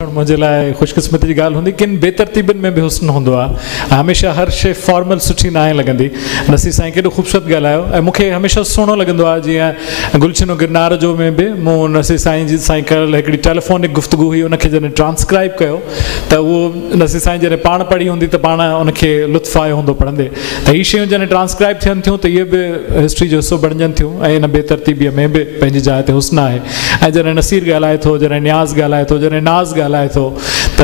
मुझे लाइ खुशकिस्मती जी ॻाल्हि हूंदी किन बेतरतीबनि में बि हुस्न हूंदो आहे हमेशह हर शइ फॉर्मल सुठी न आहे लॻंदी नसीर साईं केॾो ख़ूबसूरत ॻाल्हायो ऐं मूंखे हमेशह सुहिणो लॻंदो आहे जीअं गुलशनो गिरनार जो में बि मूं नसीर साईं जी साईं कयल हिकिड़ी टेलीफोनिक गुफ़्तगू हुई उनखे जॾहिं ट्रांसक्राइब कयो त उहो नसीर साईं जॾहिं पाण पढ़ी हूंदी त पाण उनखे लुत्फ़ आयो हूंदो पढ़ंदे त हीअ शयूं जॾहिं ट्रांसक्राइब थियनि थियूं त इहे बि हिस्ट्री जो हिसो बणिजनि थियूं ऐं इन बेतरतीबीअ में बि पंहिंजी जाइ ते हुस्न आहे ऐं जॾहिं नसीर ॻाल्हाए थो जॾहिं न्याज़ ॻाल्हाए थो जॾहिं नाज़ ॻाल्हाए थो त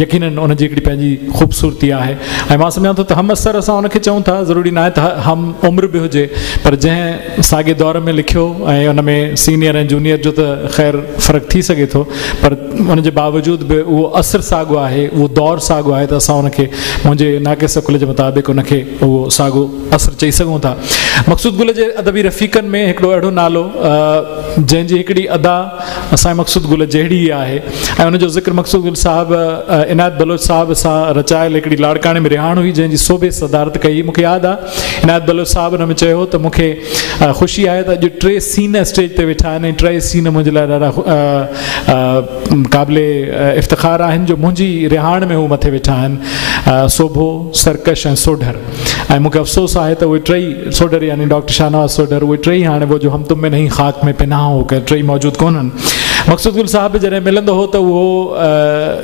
यकीनन उनजी हिकिड़ी पंहिंजी ख़ूबसूरती आहे ऐं मां सम्झां थो त हम असर असां उनखे चऊं था ज़रूरी न आहे त हम उमिरि बि हुजे पर जंहिं साॻे दौर में लिखियो ऐं उन में सीनियर ऐं जूनियर जो त ख़ैर फ़र्क़ु थी सघे थो पर उनजे बावजूद बि उहो असरु साॻियो आहे उहो दौरु साॻियो आहे त असां उनखे मुंहिंजे नाक़िस अकुल जे मुताबिक़ उनखे उहो साॻियो असरु चई सघूं था मक़सूद गुल जे अदबी रफ़ीक़नि में हिकिड़ो अहिड़ो नालो जंहिंजी हिकिड़ी अदा असांजे मक़सूद गुल जहिड़ी ई आहे ऐं उनजो ज़िक्र मक़सूद गुल साहिबु इनायत बलोच साहिब सां रचायल हिकिड़ी लाड़काणे में रिहाण हुई जंहिंजी सोबे सदारत कई मूंखे यादि आहे इनायत बलोच साहिब हुन में चयो त मूंखे ख़ुशी आहे त अॼु 3 सीन स्टेज ते वेठा आहिनि ऐं 3 सीन मुंहिंजे लाइ ॾाढा क़ाबिले इफ़्तिख़ार आहिनि जो मुंहिंजी रिहाण में हू मथे वेठा आहिनि सोभो सरकश ऐं सोढर ऐं मूंखे अफ़सोस आहे त उहे 3 सोढर यानी डॉक्टर शाहनवाज़ सोढर उहे 3 हाणे वो जो हम तुम में नहीं ख़ाक में पिना हो के 3 मौजूदु कोन्हनि मक़सूद गुल साहिब जॾहिं मिलंदो हो त उहो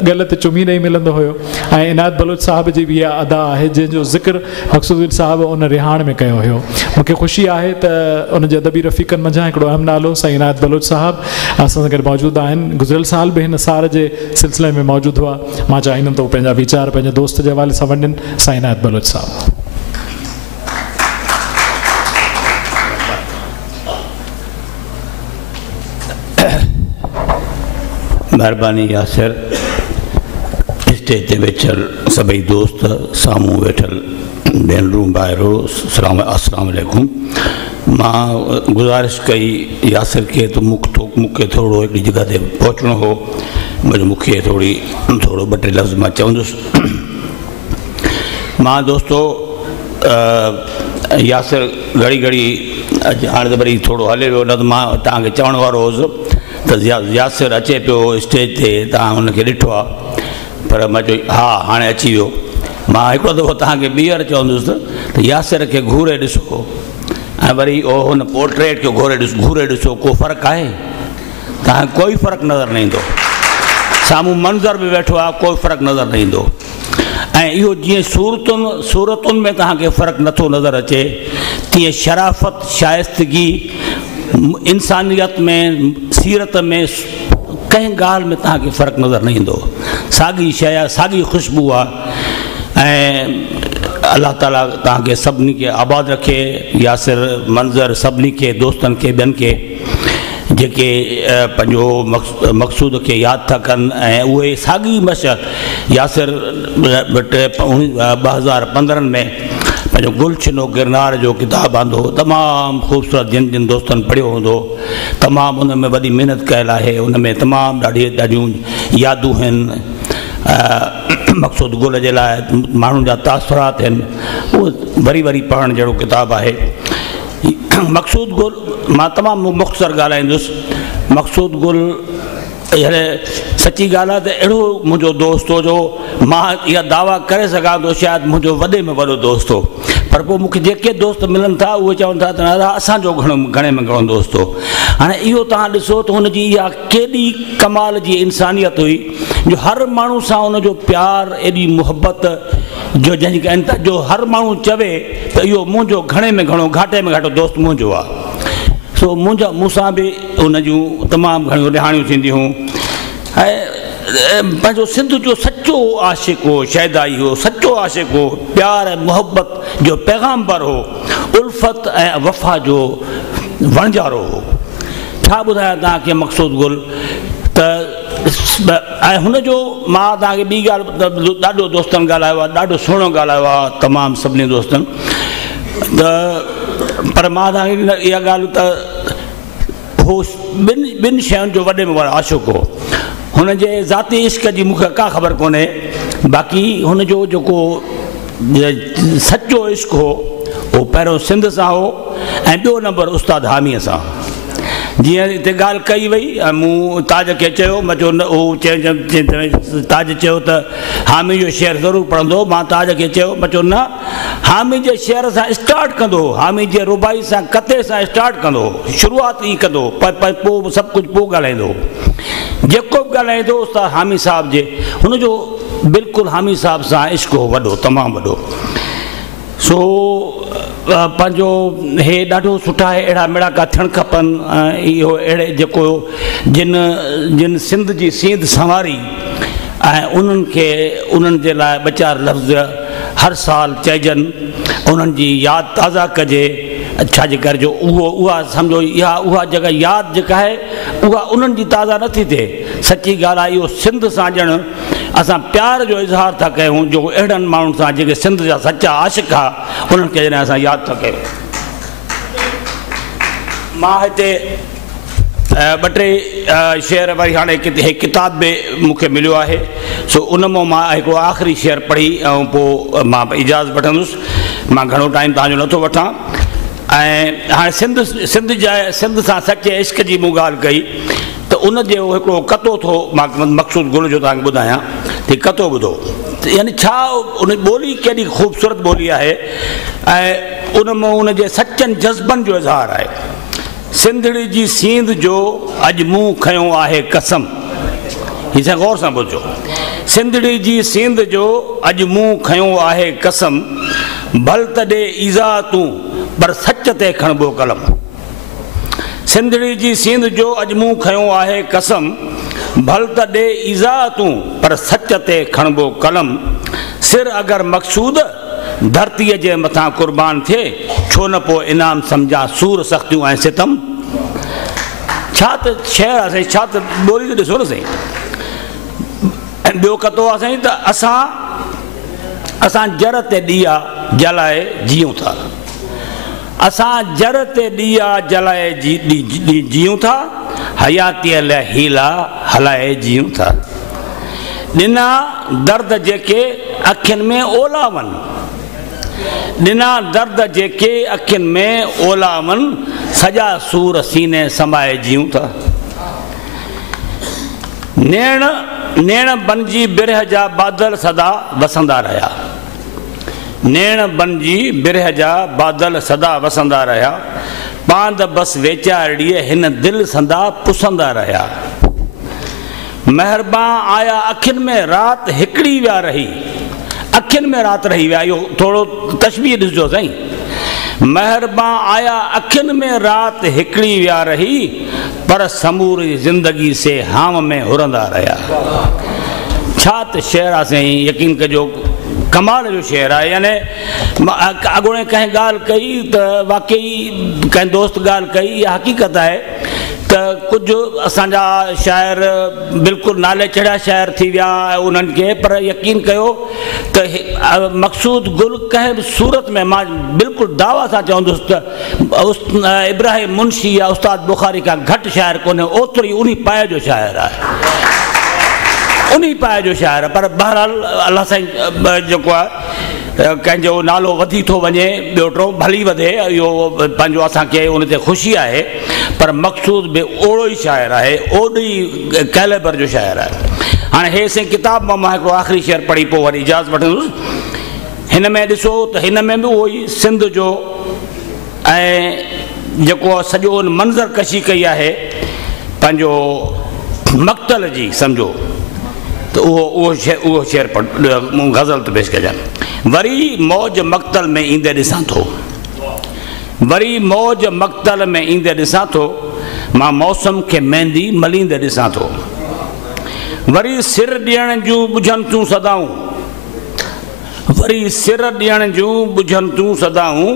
गल ते चुमी ॾेई मिलंदो हुयो ऐं इनायत बलोच साहिब जी बि इहा अदा आहे जंहिंजो ज़िक्र मक़सूद गुल साहिब उन रिहाण में कयो हुयो मूंखे ख़ुशी आहे त उनजे अदबी रफ़ीक़नि मंझां हिकिड़ो अहम नालो साईं इनायत बलोच साहिब असां सां गॾु मौजूदु आहिनि गुज़िरियल साल बि हिन सार जे सिलसिले में मौजूदु हुआ मां चाहींदुमि त उहे पंहिंजा वीचार पंहिंजे दोस्त जे हवाले सां वञनि साईं इनायत बलोच साहिब महिरबानी यासिर स्टेज ते वेठल सभई दोस्त साम्हूं वेठल भेनरूं भाइरो अस्सलाम वालेकुम मां गुज़ारिश कई यासिर खे त मूंखे थोरो हिकिड़ी जॻह ते पहुचणो हो मूंखे थोरो 2-3 लफ़्ज़ मां चवंदुसि मां दोस्तो यासिर घड़ी घड़ी अॼु हाणे त वरी थोरो हले वियो न त मां तव्हांखे चवण वारो हुउसि त यासिर अचे पियो स्टेज ते तव्हां हुनखे ॾिठो आहे पर मां चयो हा हाणे अची वियो मां हिकिड़ो दफ़ो तव्हांखे ॿीहर चवंदुसि त यासिर खे घूरे ॾिसो ऐं वरी हुन पोर्ट्रेट खे घूरे ॾिसो को फ़र्क़ु आहे तव्हांखे कोई फ़र्क़ु नज़र न ईंदो साम्हूं मंज़र बि वेठो आहे कोई फ़र्क़ु नज़र न ईंदो ऐं इहो जीअं सूरतुनि में तव्हांखे फ़र्क़ु नथो नज़र अचे तीअं शराफ़त शाइस्तगी इंसानियत में सीरत में कंहिं ॻाल्हि में तव्हांखे फ़र्क़ु नज़र न ईंदो साॻी शइ आहे साॻी ख़ुशबू आहे ऐं अलाह ताला तव्हांखे सभिनी खे आबाद रखे यासिर मंज़र सभिनी खे दोस्तनि खे ॿियनि खे जेके पंहिंजो मक़सूद खे यादि था कनि ऐं उहे साॻी मशक़त यासिर 2015 में पंहिंजो गुलशनो गिरनार जो किताबु आंदो तमामु ख़ूबसूरत जिन दोस्तनि पढ़ियो हूंदो तमामु उन में वॾी महिनत कयल आहे उन में तमामु ॾाढियूं यादूं आहिनि मक़सूद गुल जे लाइ माण्हुनि जा तासुरात आहिनि उहो वरी पढ़ण जहिड़ो किताबु आहे मक़सूद गुल मां तमामु मुख़्तसर ॻाल्हाईंदुसि मक़सूद गुल सची ॻाल्हि आहे त अहिड़ो मुंहिंजो दोस्त हो जो मां इहा दावा करे सघां थो शायदि मुंहिंजो वॾे में वॾो दोस्त हो पर पोइ मूंखे जेके दोस्त मिलनि था उहे चवनि था त दादा असांजो घणे में घणो दोस्त हो हाणे इहो तव्हां ॾिसो त हुनजी इहा केॾी कमाल जी इंसानियत हुई जो हर माण्हू सां हुनजो प्यारु एॾी मुहबत जो जंहिंखे जो हर माण्हू चवे त इहो मुंहिंजो घणे में घणो घाटे में घाटो दोस्त मुंहिंजो आहे सो मूंसां बि हुन जूं तमामु घणियूं रिहाणियूं थींदियूं ऐं पंहिंजो सिंध जो सचो आशिक़ हो शहदाई हो सचो आशिक़ हो प्यार ऐं मुहबत जो पैगाम्बर हो उल्फत ऐं वफ़ा जो वणजारो हो छा ॿुधायां तव्हांखे मक़सूद गुल त ऐं हुनजो मां तव्हांखे ॿी ॻाल्हि ॾाढो दोस्तनि ॻाल्हायो आहे ॾाढो सुहिणो ॻाल्हायो आहे तमामु सभिनी दोस्तनि त पर मां तव्हांखे इहा ॻाल्हि त हू ॿिनि शयुनि जो वॾे में वॾो आशिक़ हो हुनजे ज़ाती इश्क जी मूंखे का ख़बर कोन्हे बाक़ी हुनजो जेको सचो इश्क हो उहो पहिरियों सिंध सां हो ऐं ॿियो नंबर उस्ताद हामीअ सां जीअं हिते ॻाल्हि कई वई मूं ताज खे चयो मां चयो न उहो ताज चयो त हामी जो शेर ज़रूरु पढ़ंदो मां ताज खे चयो मां चयो न हामी जे शेर सां स्टार्ट कंदो हामी जे रुबाई सां कते सां स्टार्ट कंदो शुरूआत ई कंदो पोइ सभु कुझु पोइ ॻाल्हाईंदो जेको बि ॻाल्हाईंदो उस्ताद हामी साहिब जे हुनजो बिल्कुलु हामी साहिब सां इश्क़ हो वॾो तमामु वॾो सो पंहिंजो हे ॾाढो सुठा अहिड़ा मेड़ाका थियणु खपनि इहो अहिड़े जेको जिन सिंध जी सींध संवारी ऐं उन्हनि जे लाइ ॿ चारि लफ़्ज़ हर साल चइजनि उन्हनि जी यादि ताज़ा कजे छाजे करे जो उहा सम्झो उहा जॻह यादि जेका आहे उहा उन्हनि जी ताज़ा नथी थिए सची ॻाल्हि आहे इहो सिंध सां ॼण असां प्यार जो इज़हार था कयूं जो अहिड़नि माण्हुनि सां जेके सिंध जा सचा आशिक़ आहे उन्हनि खे जॾहिं असां यादि था कयूं मां हिते ॿ टे शेर वरी हाणे किताब बि मूंखे मिलियो आहे सो उन मां मां हिकिड़ो आख़िरी शेर पढ़ी ऐं पोइ मां इजाज़त वठंदुसि मां घणो टाइम तव्हांजो नथो वठां ऐं हाणे सिंध सां सचे इश्क जी मूं ॻाल्हि कई त उन जो हिकिड़ो कतो थो मां मक़सूद गुल जो तव्हांखे ॿुधायां त कतो ॿुधो यानी छा उन ॿोली केॾी ख़ूबसूरत ॿोली आहे ऐं उन मां उन जे सचनि जज़्बनि जो इज़हार आहे सिंधड़ी जी सींध जो अॼु मूं खयो आहे कसम हीअ सां गौर सां ॿुधो सिंधड़ी जी सींध जो अॼु मूं खयो आहे कसम भल तॾे ईज़ा तूं पर सच ते खणबो कलम सिंधड़ी जी सींध जो अॼु मूं खयो आहे कसम भल तॾे ईज़ा तूं पर सच ते खणबो कलम सिर अगरि मक़सूद धरतीअ जे मथां क़ुर्बान थिए छो न पोइ इनाम सम्झा सूर सख़्तियूं ऐं सितम छा त शहर आहे साईं छा त ॿोली त ॾिसो न साईं ऐं ॿियो कतो आहे साईं त असां जर ते ॾीआ जलाए जीऊं था असां जर ते ॾीआ जलाए जीऊं था हयातीअ लाइ हीला हलाए जीऊं था ॾिना दर्द जेके अखियुनि में ओलावनि ॾिना दर्द जेके अखियुनि में ओलावनि सॼा सूर सीने समाए जीऊं था नेण बणिजी बिरह जा बादल सदा वसंदा रहिया नेण बणिजी बिरह जा बादल सदा वसंदा रहिया पांद बस वेचारीअ हिन दिलि संदा पुसंदा रहिया महिरबान आया अखियुनि में राति हिकिड़ी विया रही अखियुनि में राति रही विया इहो थोरो तशबीह ॾिसजो साईं महिरबान आया अखियुनि में राति हिकिड़ी विया रही पर समूरी ज़िंदगी से हाम में हुरंदा रहिया छा त शेर आहे साईं यकीन कजो कमाल जो शेर आहे यानी अॻोणे कंहिं ॻाल्हि कई त वाक़ई कंहिं दोस्त ॻाल्हि कई इहा हक़ीक़त आहे त कुझु असांजा शाइर बिल्कुलु नाले चढ़िया शाइर थी विया उन्हनि खे पर यकीन कयो त मक़सूद गुल कंहिं बि सूरत में मां बिल्कुलु दावा सां चवंदुसि त इब्राहिम मुंशी या उस्ताद बुखारी खां घटि शाइर कोन्हे ओतिरी उन पाए जो शाइर आहे उन पाए जो शाइर आहे पर बहरहाल अलाह साईं जेको आहे कंहिंजो नालो वधी थो वञे ॿियो टियों भली वधे इहो पंहिंजो असांखे उन ते ख़ुशी आहे पर मक़सूद बि ओड़ो ई शाइर आहे ओड़ी कैलेबर जो शाइर आहे हाणे हे साईं किताब मां हिकिड़ो आख़िरी शेर पढ़ी पोइ वरी इजाज़त वठंदुसि हिन में ॾिसो त हिन में बि उहो ई सिंध जो ऐं जेको सॼो मंज़र कशी कई आहे पंहिंजो मक़तल जी सम्झो त उहो शेर मूं गज़ल त पेश कजां वरी मौज मक़तल में ईंदे ॾिसां थो वरी मौज मक़तल में ईंदे ॾिसां थो मां मौसम खे मेहंदी मलींदे ॾिसां थो वरी सिर ॾियण जूं ॿुझनि तूं सदाऊं वरी सिर ॾियण जूं ॿुझनि तूं सदाऊं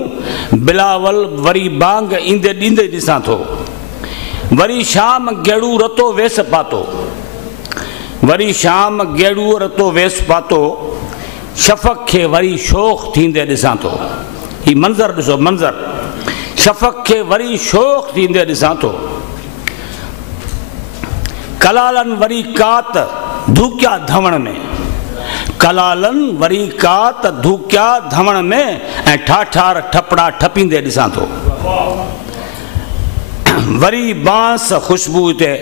बिलावल वरी बांग ईंदे ॾींदे ॾिसां थो वरी शाम गेड़ू रतो वेस पातो वरी शाम गेड़ू रतो वेस पातो शफ़क़ खे वरी शौक़ थींदे ॾिसां थो ही मंज़र ॾिसो मंज़र शफ़क़ खे वरी शौक़ थींदे ॾिसां थो कलालनि वरी कात धूकिया धवण में कलालनि वरी कात धूकिया धवण में ऐं ठाठार ठपड़ा ठपींदे ॾिसां थो वरी बांस ख़ुशबू ते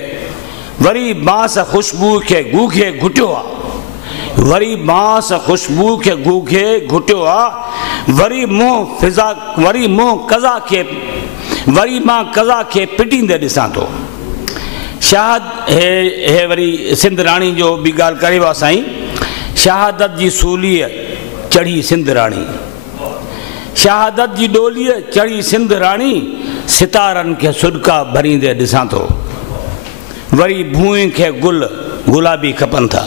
वरी बांस ख़ुशबू खे गूखे घुटियो आहे वरी बांस ख़ुशबू खे गूखे घुटियो आहे वरी मुंहुं कज़ा खे वरी मां कज़ा खे पिटींदे ॾिसां थो शहाद हे वरी सिंध राणी जो बि ॻाल्हि करे वियो आहे साईं शहादत जी सूलीअ चढ़ी सिंध राणी शहादत जी डोलीअ चढ़ी सिंध राणी सितारनि खे सुॾका भरींदे ॾिसां थो वरी भूई खे गुलाबी खपनि था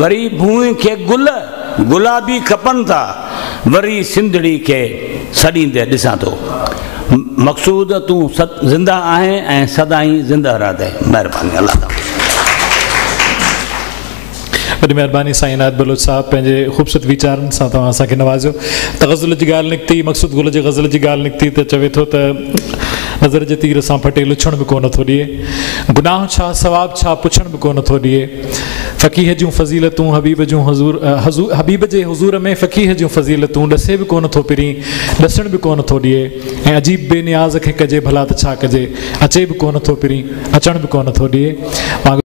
वरी भूई खे गुलाबी खपनि था वरी सिंधड़ी खे सड़ींदे ॾिसां थो मक़सूद तूं ज़िंदा आहीं ऐं सदाईं ज़िंदा रहंदे महिरबानी अल्लाह ताला वॾी महिरबानी साईं इनायत बलोच साहब पंहिंजे ख़ूबसूरत वीचारनि सां तव्हां असांखे नवाज़ियो त ग़ज़ल जी ॻाल्हि निकिती मक़सूद गुल जी ग़ज़ल जी ॻाल्हि निकिती त चवे थो त नज़र जे तीर सां फटे लुछण बि कोन थो ॾिए गुनाह छा सवाब छा पुछण बि कोन थो ॾिए फ़क़ीह जूं फ़ज़ीलतूं हबीब जे हुज़ूर में फ़क़ीह जूं फ़ज़ीलतूं ॾसे बि कोन थो पिरी ॾसण बि कोन थो ॾिए ऐं अजीब बेनियाज़ खे कजे भला त छा कजे अचे बि कोन थो पिरी अचण बि कोन थो ॾिए